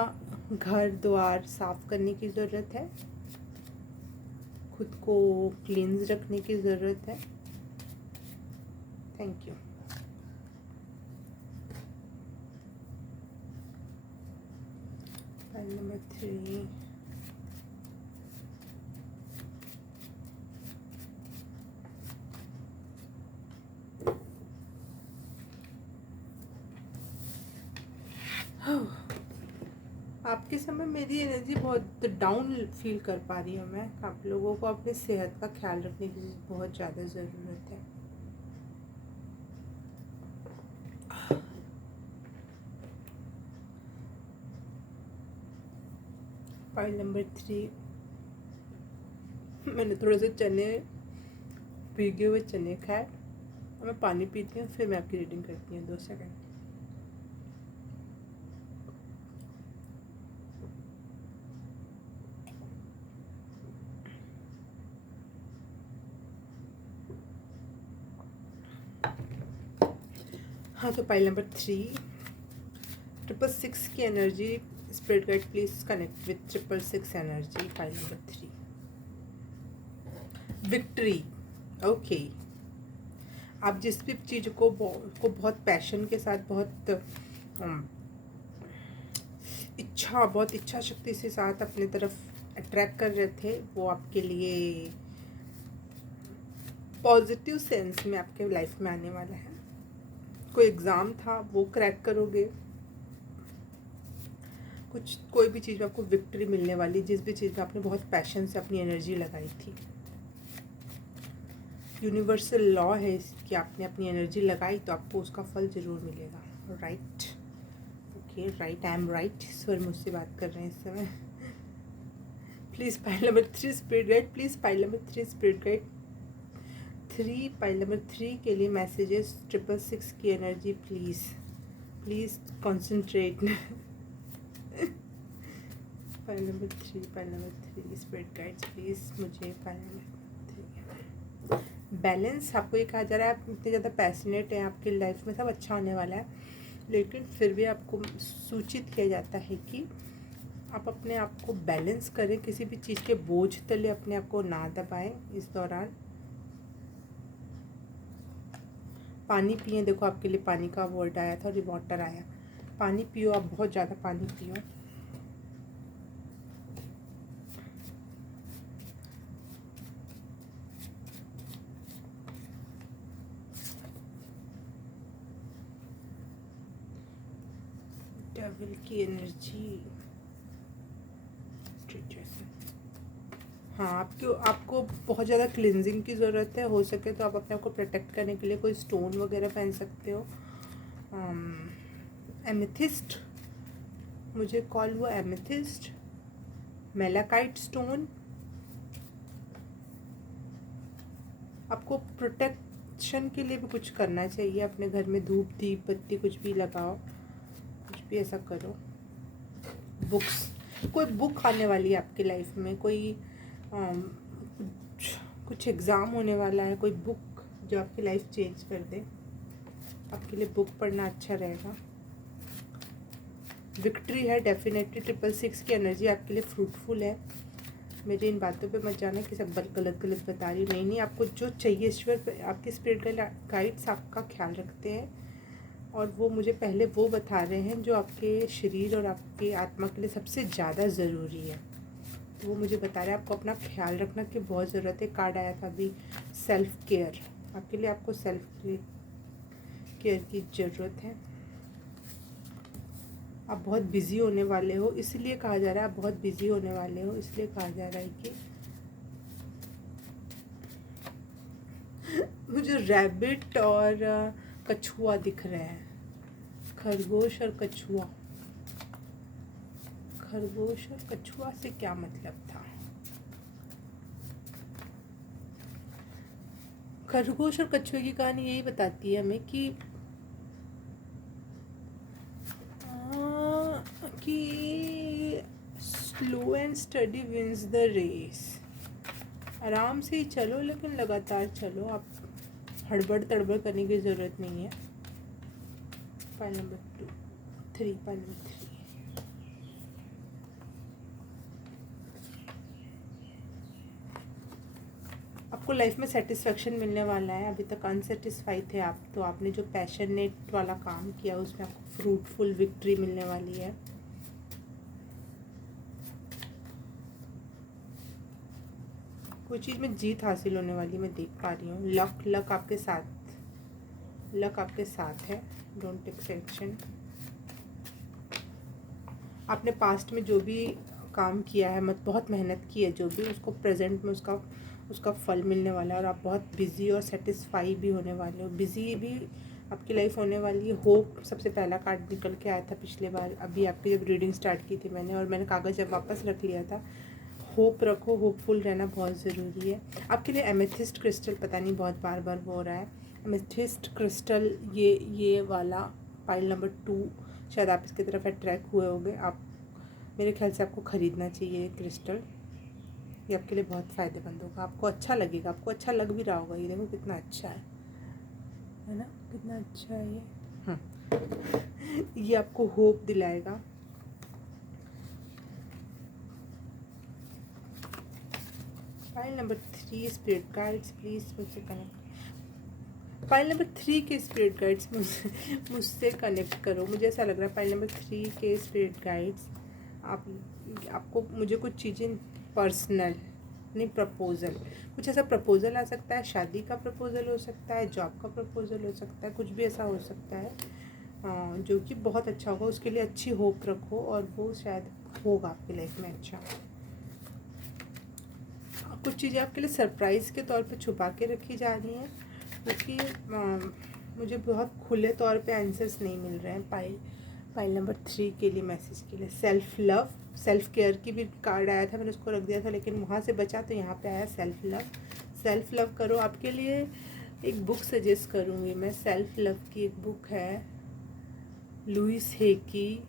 घर द्वार साफ करने की ज़रूरत है, खुद को क्लींस रखने की ज़रूरत है. Thank you. Pile number 3. आपके समय मेरी एनर्जी बहुत डाउन फील कर पा रही हूँ मैं. आप लोगों को अपनी सेहत का ख्याल रखने की बहुत ज़्यादा ज़रूरत है. फाइल नंबर 3, मैंने थोड़े से चने, भीगे हुए चने खाए और मैं पानी पीती हूँ, फिर मैं आपकी रीडिंग करती हूँ. 2 सेकंड. हाँ, तो पाइल नंबर 3, 666 की energy. Spirit guide please connect with 666 energy. Pile number 3, victory. Okay, आप जिस भी चीज़ को बहुत पैशन के साथ, बहुत इच्छा शक्ति से साथ अपने तरफ अट्रैक्ट कर रहे थे, वो आपके लिए पॉजिटिव सेंस में आपके लाइफ में आने वाला है. कोई एग्ज़ाम था वो क्रैक करोगे. कोई भी चीज़ में आपको विक्ट्री मिलने वाली, जिस भी चीज़ में आपने बहुत पैशन से अपनी एनर्जी लगाई थी. यूनिवर्सल लॉ है कि आपने अपनी एनर्जी लगाई तो आपको उसका फल ज़रूर मिलेगा. Right. Okay, right, I am right. ईश्वर मुझसे बात कर रहे हैं इस समय. Please pile number 3 spirit guide. Please pile number 3 spirit guide. 3, pile number 3 के लिए मैसेजेस. 666 की energy please concentrate. Pile number 3 spirit guides please मुझे पाइल नंबर 3. बैलेंस. आपको ये कहा जा रहा है आप इतने ज़्यादा पैशनेट हैं, आपकी लाइफ में सब अच्छा होने वाला है, लेकिन फिर भी आपको सूचित किया जाता है कि आप अपने आप को बैलेंस करें. किसी भी चीज़ के बोझ तले अपने आप को ना दबाएं इस दौरान. पानी पिए. देखो आपके लिए पानी का वर्ड आया था और वाटर आया. पानी पियो, आप बहुत ज़्यादा पानी पियो. डेविल की एनर्जी. हाँ, आपको बहुत ज़्यादा क्लिनजिंग की ज़रूरत है. हो सके तो आप अपने आप को प्रोटेक्ट करने के लिए कोई स्टोन वगैरह पहन सकते हो. एमेथिस्ट मुझे कॉल हुआ. Amethyst, malachite stone. आपको प्रोटेक्शन के लिए भी कुछ करना चाहिए. अपने घर में धूप दीप बत्ती कुछ भी लगाओ, कुछ भी ऐसा करो. बुक्स, कोई बुक आने वाली है आपकी लाइफ में. कोई कुछ एग्ज़ाम होने वाला है. कोई बुक जो आपकी लाइफ चेंज कर दे, आपके लिए बुक पढ़ना अच्छा रहेगा. विक्ट्री है डेफिनेटली. 666 की एनर्जी आपके लिए फ्रूटफुल है. मेरी इन बातों पे मत जाना कि सब गलत बता रही हूँ. नहीं, आपको जो चाहिए ईश्वर, आपके स्पिरिट गाइड्स आपका ख्याल रखते हैं और वो मुझे पहले वो बता रहे हैं जो आपके शरीर और आपकी आत्मा के लिए सबसे ज़्यादा ज़रूरी है. तो वो मुझे बता रहे हैं आपको अपना ख्याल रखना की बहुत ज़रूरत है. कार्ड आया था अभी, सेल्फ केयर. आपके लिए आपको सेल्फ केयर की ज़रूरत है. आप बहुत बिज़ी होने वाले हो, इसलिए कहा जा रहा है. आप बहुत बिज़ी होने वाले हो, इसलिए कहा जा रहा है कि मुझे रैबिट और कछुआ दिख रहे हैं. खरगोश और कछुआ. खरगोश और कछुआ से क्या मतलब था? खरगोश और कछुए की कहानी यही बताती है हमें कि slow and steady wins the race. आराम से ही चलो लेकिन लगातार चलो. आप हड़बड़ तड़बड़ करने की ज़रूरत नहीं है। Pile number 3, pile number 3। आपको लाइफ में सेटिस्फेक्शन मिलने वाला है। अभी तक अनसेटिस्फाइड थे आप, तो आपने जो पैशनेट वाला काम किया उसमें आपको फ्रूटफुल विक्ट्री मिलने वाली है। कोई चीज़ में जीत हासिल होने वाली मैं देख पा रही हूँ। लक आपके साथ है। Don't take action. आपने पास्ट में जो भी काम किया है, बहुत मेहनत की है जो भी, उसको प्रेजेंट में उसका फल मिलने वाला है। और आप बहुत बिज़ी और सेटिस्फाई भी होने वाले हो। बिज़ी भी आपकी लाइफ होने वाली है। होप सबसे पहला कार्ड निकल के आया था पिछले बार, अभी आपकी जब रीडिंग स्टार्ट की थी मैंने, और मैंने कागज़ जब वापस रख लिया था। होप रखो, होपफुल रहना बहुत ज़रूरी है आपके लिए। एमेथिस्ट क्रिस्टल, पता नहीं बहुत बार हो रहा है। एमेथिस्ट क्रिस्टल ये वाला पाइल नंबर 2, शायद आप इसकी तरफ अट्रैक्ट हुए होंगे। आप, मेरे ख्याल से आपको ख़रीदना चाहिए क्रिस्टल। ये आपके लिए बहुत फ़ायदेमंद होगा, आपको अच्छा लगेगा, आपको अच्छा लग भी रहा होगा। ये देखो कितना अच्छा है ना, कितना अच्छा है ये आपको होप दिलाएगा। File number 3, spirit guides please मुझसे कनेक्ट। फाइल नंबर 3 के स्पिरिट गाइड्स मुझसे कनेक्ट करो। मुझे ऐसा लग रहा है फाइल नंबर 3 के स्पिरिट गाइड्स आपको मुझे कुछ चीज़ें पर्सनल नहीं, प्रपोज़ल, कुछ ऐसा प्रपोज़ल आ सकता है। शादी का प्रपोज़ल हो सकता है, जॉब का प्रपोज़ल हो सकता है, कुछ भी ऐसा हो सकता है जो कि बहुत अच्छा होगा। उसके लिए अच्छी होप रखो और वो शायद होगा आपकी लाइफ में अच्छा। कुछ चीज़ें आपके लिए सरप्राइज़ के तौर पे छुपा के रखी जा रही हैं, क्योंकि मुझे बहुत खुले तौर पे आंसर्स नहीं मिल रहे हैं। पाइल नंबर 3 के लिए मैसेज के लिए सेल्फ लव, सेल्फ केयर की भी कार्ड आया था, मैंने उसको रख दिया था लेकिन वहाँ से बचा तो यहाँ पे आया सेल्फ लव करो। आपके लिए एक बुक सजेस्ट करूँगी मैं। सेल्फ लव की एक बुक है, लुइस हे की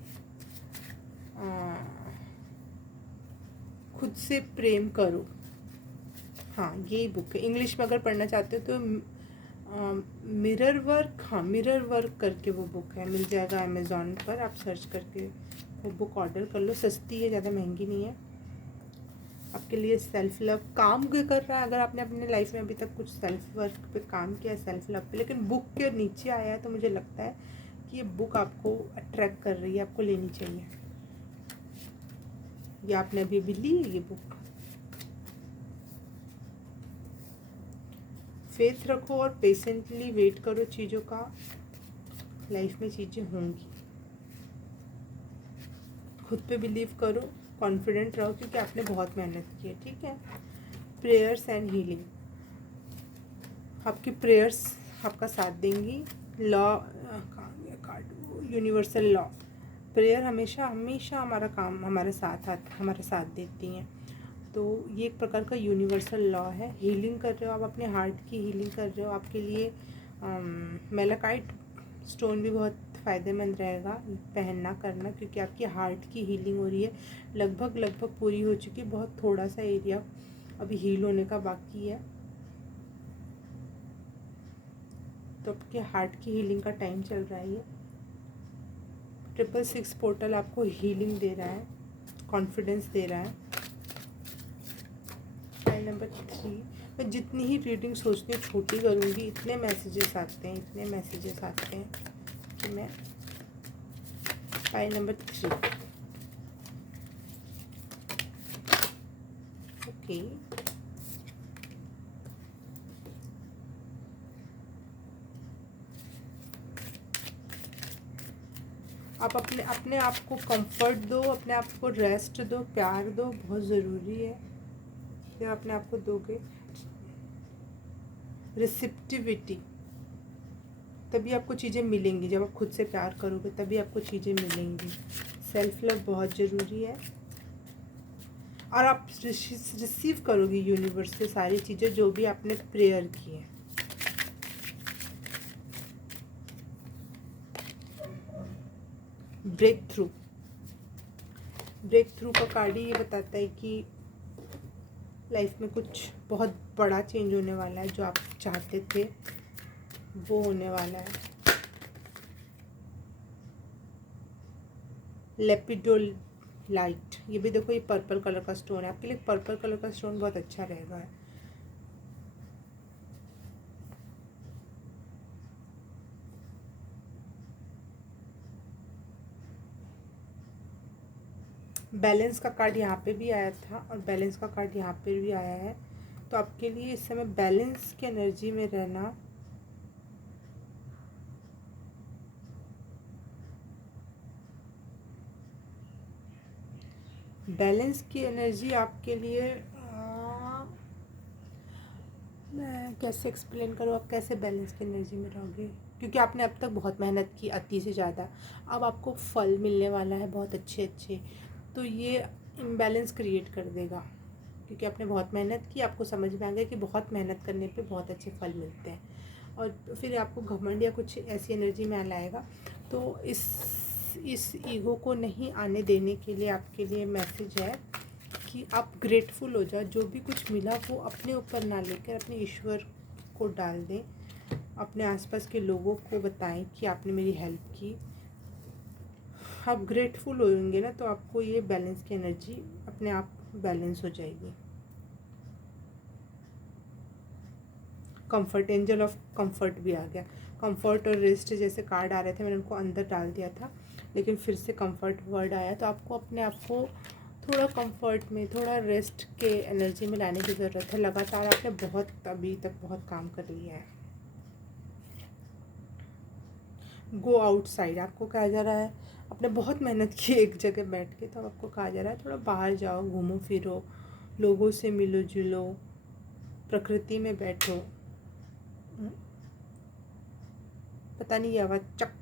खुद से प्रेम करो। हाँ, ये बुक है। इंग्लिश में अगर पढ़ना चाहते हो तो मिरर वर्क करके वो बुक है, मिल जाएगा अमेज़ॉन पर। आप सर्च करके वो बुक ऑर्डर कर लो, सस्ती है, ज़्यादा महंगी नहीं है। आपके लिए सेल्फ लव काम कर रहा है। अगर आपने अपने लाइफ में अभी तक कुछ सेल्फ वर्क पे काम किया है, सेल्फ लव पे, लेकिन बुक के नीचे आया है, तो मुझे लगता है कि ये बुक आपको अट्रैक्ट कर रही है, आपको लेनी चाहिए। या आपने अभी ली ये बुक। फेथ रखो और पेशेंटली वेट करो चीज़ों का, लाइफ में चीज़ें होंगी। खुद पे बिलीव करो, कॉन्फिडेंट रहो, क्योंकि आपने बहुत मेहनत की है। ठीक है। प्रेयर्स एंड हीलिंग, आपकी प्रेयर्स आपका साथ देंगी। लॉ, यूनिवर्सल लॉ, प्रेयर हमेशा हमारा साथ देती हैं। तो ये एक प्रकार का यूनिवर्सल लॉ है। हीलिंग कर रहे हो आप, अपने हार्ट की हीलिंग कर रहे हो। आपके लिए मेलाकाइट स्टोन भी बहुत फ़ायदेमंद रहेगा पहनना करना, क्योंकि आपकी हार्ट की हीलिंग हो रही है। लगभग पूरी हो चुकी है, बहुत थोड़ा सा एरिया अभी हील होने का बाकी है। तो आपके हार्ट की हीलिंग का टाइम चल रहा है। ये 666 पोर्टल आपको हीलिंग दे रहा है, कॉन्फिडेंस दे रहा है। फाइल नंबर 3, मैं जितनी ही रीडिंग सोचती हूँ छोटी करूँगी, इतने मैसेजेस आते हैं कि मैं फाइल नंबर 3 ओके। आप अपने आप को कंफर्ट दो, अपने आप को रेस्ट दो, प्यार दो, बहुत ज़रूरी है। जब अपने आप को दोगे रिसिप्टिविटी, तभी आपको चीज़ें मिलेंगी। जब आप खुद से प्यार करोगे तभी आपको चीज़ें मिलेंगी। सेल्फ लव बहुत ज़रूरी है, और आप रिसीव करोगे यूनिवर्स से सारी चीज़ें जो भी आपने प्रेयर की है। ब्रेक थ्रू का कार्ड ही ये बताता है कि लाइफ में कुछ बहुत बड़ा चेंज होने वाला है। जो आप चाहते थे वो होने वाला है। लेपिडोलाइट, ये भी देखो, ये पर्पल कलर का स्टोन है। आपके लिए पर्पल कलर का स्टोन बहुत अच्छा रहेगा। बैलेंस का कार्ड यहाँ पे भी आया था और बैलेंस का कार्ड यहाँ पे भी आया है। तो आपके लिए इस समय बैलेंस की एनर्जी में रहना, बैलेंस की एनर्जी आपके लिए मैं कैसे एक्सप्लेन करूँ, आप कैसे बैलेंस की एनर्जी में रहोगे, क्योंकि आपने अब तक बहुत मेहनत की, अति से ज़्यादा। अब आपको फल मिलने वाला है बहुत अच्छे अच्छे। तो ये इम्बैलेंस क्रिएट कर देगा, क्योंकि आपने बहुत मेहनत की, आपको समझ में आ गया कि बहुत मेहनत करने पे बहुत अच्छे फल मिलते हैं। और फिर आपको घमंड या कुछ ऐसी एनर्जी में लाएगा। तो इस ईगो को नहीं आने देने के लिए आपके लिए मैसेज है कि आप ग्रेटफुल हो जाओ। जो भी कुछ मिला वो अपने ऊपर ना लेकर अपने ईश्वर को डाल दें। अपने आसपास के लोगों को बताएं कि आपने मेरी हेल्प की। आप ग्रेटफुल होंगे ना, तो आपको ये बैलेंस की एनर्जी अपने आप बैलेंस हो जाएगी। कंफर्ट, एंजल ऑफ कंफर्ट भी आ गया। कंफर्ट और रेस्ट जैसे कार्ड आ रहे थे, मैंने उनको अंदर डाल दिया था, लेकिन फिर से कंफर्ट वर्ड आया। तो आपको अपने आप को थोड़ा कंफर्ट में, थोड़ा रेस्ट के एनर्जी में लाने की ज़रूरत है। लगातार आपने बहुत अभी तक बहुत काम कर लिया है। गो आउटसाइड, आपको कहा जा रहा है, आपने बहुत मेहनत की एक जगह बैठ के, तो आपको कहा जा रहा है थोड़ा बाहर जाओ, घूमो फिरो, लोगों से मिलो जुलो, प्रकृति में बैठो। पता नहीं ये आवाज़ चक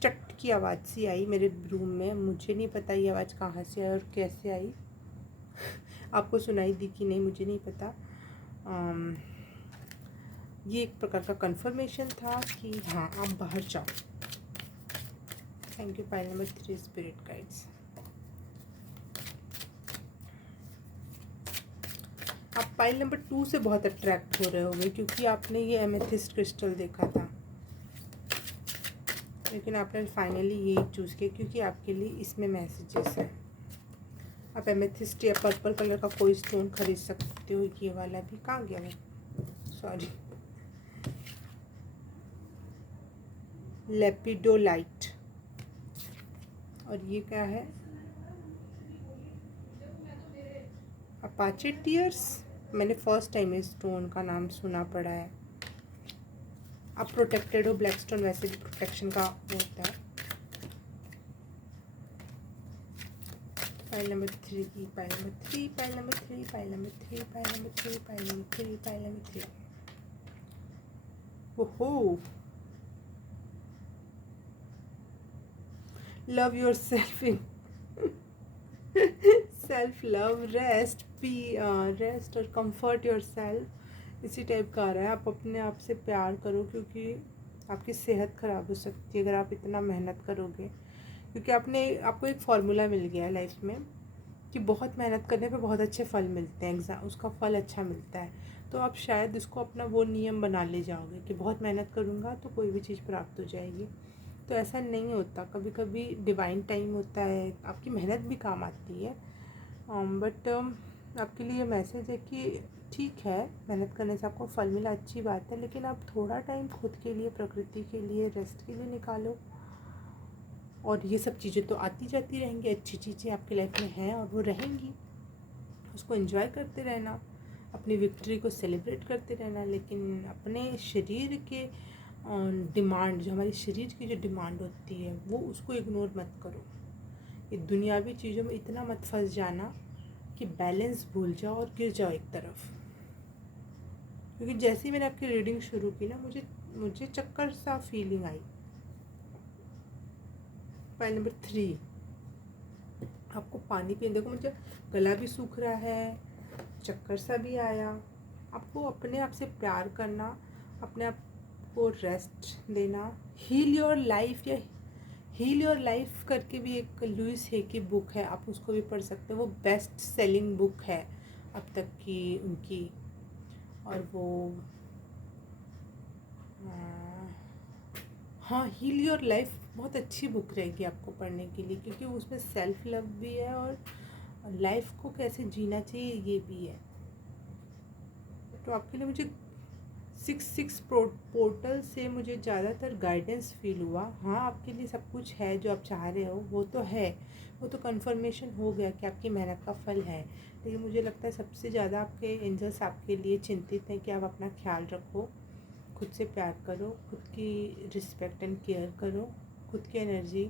चट की आवाज़ सी आई मेरे रूम में, मुझे नहीं पता ये आवाज़ कहाँ से आई और कैसे आई। आपको सुनाई दी कि नहीं मुझे नहीं पता। ये एक प्रकार का कंफर्मेशन था कि हाँ आप बाहर जाओ। Thank you pile number 3 spirit guides. आप पाइल नंबर 2 से बहुत अट्रैक्ट हो रहे होंगे, क्योंकि आपने ये एमेथिस्ट क्रिस्टल देखा था, लेकिन आपने फाइनली यही चूज़ किया क्योंकि आपके लिए इसमें मैसेजेस हैं। आप एमेथिस्ट या पर्पल कलर का कोई स्टोन खरीद सकते हो। ये वाला भी कहाँ गया वो, सॉरी, लेपिडोलाइट। और ये क्या है, अपाचे टीयर्स। मैंने फर्स्ट टाइम इस स्टोन का नाम सुना पड़ा है। आप प्रोटेक्टेड हो, ब्लैक स्टोन वैसे भी प्रोटेक्शन का होता है। Pile number 3, pile number 3, pile number 3, pile number 3, pile number 3, pile number 3, pile number 3। ओहो, love your self in self love, rest, rest और कंफर्ट योर सेल्फ, इसी टाइप का आ रहा है। आप अपने आप से प्यार करो, क्योंकि आपकी सेहत ख़राब हो सकती है अगर आप इतना मेहनत करोगे। क्योंकि आपको एक फार्मूला मिल गया है लाइफ में कि बहुत मेहनत करने पे बहुत अच्छे फल मिलते हैं, एग्ज़ाम उसका फल अच्छा मिलता है। तो आप शायद इसको अपना वो नियम बना ले जाओगे कि बहुत मेहनत करूँगा तो कोई भी चीज़ प्राप्त हो जाएगी। तो ऐसा नहीं होता, कभी कभी डिवाइन टाइम होता है, आपकी मेहनत भी काम आती है। बट आपके लिए मैसेज है कि ठीक है, मेहनत करने से आपको फल मिला, अच्छी बात है, लेकिन आप थोड़ा टाइम खुद के लिए, प्रकृति के लिए, रेस्ट के लिए निकालो। और ये सब चीज़ें तो आती जाती रहेंगी, अच्छी चीज़ें आपकी लाइफ में हैं और वो रहेंगी, उसको एंजॉय करते रहना, अपनी विक्ट्री को सेलिब्रेट करते रहना। लेकिन अपने शरीर के डिमांड, जो हमारी शरीर की जो डिमांड होती है, वो उसको इग्नोर मत करो। ये दुनियावी चीज़ों में इतना मत फंस जाना कि बैलेंस भूल जाओ और गिर जाओ एक तरफ। क्योंकि जैसे ही मैंने आपकी रीडिंग शुरू की ना, मुझे चक्कर सा फीलिंग आई। पॉइंट नंबर 3, आपको पानी पीने, देखो मुझे गला भी सूख रहा है, चक्कर सा भी आया। आपको अपने आप से प्यार करना, अपने आप को रेस्ट देना, हील योर लाइफ, या हील योर लाइफ करके भी एक लुइस हे की बुक है, आप उसको भी पढ़ सकते हो। वो बेस्ट सेलिंग बुक है अब तक की उनकी। और वो हाँ, हील योर लाइफ बहुत अच्छी बुक रहेगी आपको पढ़ने के लिए, क्योंकि उसमें सेल्फ लव भी है और लाइफ को कैसे जीना चाहिए ये भी है। तो आपके लिए मुझे 6 पोर्टल से मुझे ज़्यादातर गाइडेंस फील हुआ। हाँ, आपके लिए सब कुछ है जो आप चाह रहे हो, वो तो है, वो तो कन्फर्मेशन हो गया कि आपकी मेहनत का फल है। लेकिन मुझे लगता है सबसे ज़्यादा आपके एंजल्स आपके लिए चिंतित हैं कि आप अपना ख्याल रखो, खुद से प्यार करो, खुद की रिस्पेक्ट एंड केयर करो, खुद की एनर्जी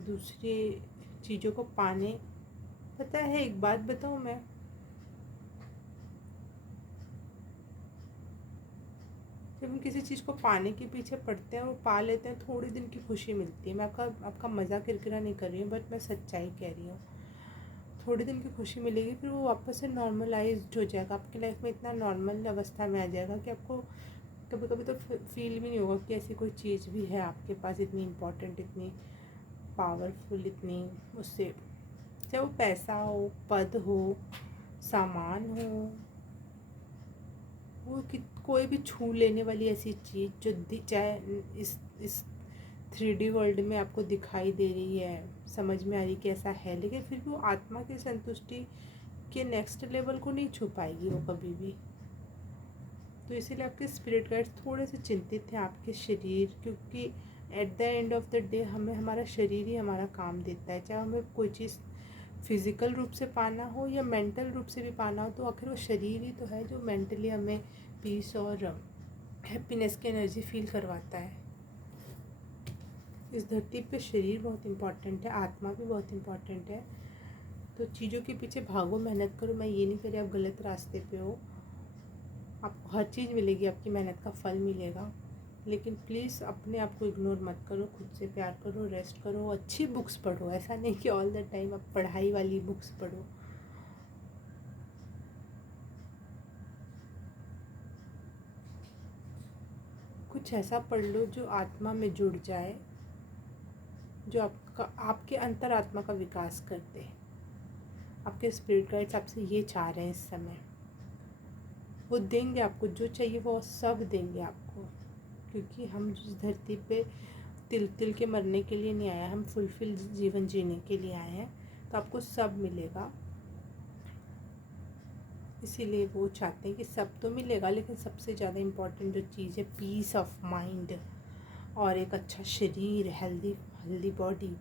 दूसरी चीज़ों को पाने। पता है, एक बात बताऊँ मैं, जब हम किसी चीज़ को पाने के पीछे पड़ते हैं और पा लेते हैं, थोड़ी दिन की खुशी मिलती है। मैं आपका मज़ाक किरकिरा नहीं कर रही हूँ, बट मैं सच्चाई कह रही हूँ। थोड़ी दिन की खुशी मिलेगी, फिर वो वापस से नॉर्मलाइज्ड हो जाएगा, आपकी लाइफ में इतना नॉर्मल अवस्था में आ जाएगा कि आपको कभी कभी तो फील भी नहीं होगा कि ऐसी कोई चीज़ भी है आपके पास, इतनी इम्पोर्टेंट, इतनी पावरफुल, इतनी उससे, चाहे वो पैसा हो, पद हो, सामान हो, वो कि कोई भी छू लेने वाली ऐसी चीज़ जो चाहे इस 3D वर्ल्ड में आपको दिखाई दे रही है, समझ में आ रही कि ऐसा है, लेकिन फिर भी वो आत्मा की संतुष्टि के नेक्स्ट लेवल को नहीं छू पाएगी वो कभी भी। तो इसीलिए आपके स्पिरिट गाइड्स थोड़े से चिंतित थे आपके शरीर, क्योंकि at the end of the day हमें हमारा शरीर ही हमारा काम देता है। चाहे हमें कोई चीज़ फिज़िकल रूप से पाना हो या मेंटल रूप से भी पाना हो, तो आखिर वो शरीर ही तो है जो मेंटली हमें पीस और हैप्पीनेस की एनर्जी फील करवाता है। इस धरती पे शरीर बहुत इम्पॉर्टेंट है, आत्मा भी बहुत इम्पॉर्टेंट है। तो चीज़ों के पीछे भागो, मेहनत करो। मैं ये नहीं कह रही आप गलत रास्ते पे हो, आपको हर चीज़ मिलेगी, आपकी मेहनत का फल मिलेगा। लेकिन प्लीज़ अपने आप को इग्नोर मत करो, खुद से प्यार करो, रेस्ट करो, अच्छी बुक्स पढ़ो। ऐसा नहीं कि ऑल द टाइम आप पढ़ाई वाली बुक्स पढ़ो। कुछ ऐसा पढ़ लो जो आत्मा में जुड़ जाए, जो आपके अंतरात्मा का विकास कर दे। आपके स्पिरिट गाइड्स आपसे ये चाह रहे हैं इस समय, वो देंगे आपको जो चाहिए, वो सब देंगे आपको। क्योंकि हम जिस धरती पे तिल तिल के मरने के लिए नहीं आए, हम फुलफिल जीवन जीने के लिए आए हैं, तो आपको सब मिलेगा। इसीलिए वो चाहते हैं कि सब तो मिलेगा, लेकिन सबसे ज़्यादा इम्पोर्टेंट जो चीज़ है, पीस ऑफ माइंड और एक अच्छा शरीर, हेल्दी हेल्दी बॉडी,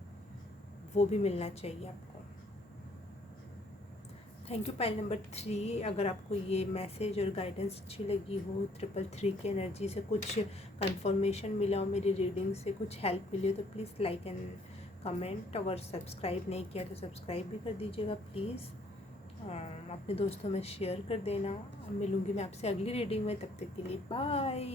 वो भी मिलना चाहिए आपको। Thank you pile number 3। अगर आपको ये मैसेज और गाइडेंस अच्छी लगी हो, 333 की एनर्जी से कुछ कंफर्मेशन मिला हो, मेरी रीडिंग से कुछ हेल्प मिली हो, तो प्लीज़ लाइक एंड कमेंट। अगर सब्सक्राइब नहीं किया तो सब्सक्राइब भी कर दीजिएगा प्लीज़। अपने दोस्तों में शेयर कर देना। मिलूँगी मैं आपसे अगली रीडिंग में, तब तक के लिए बाय।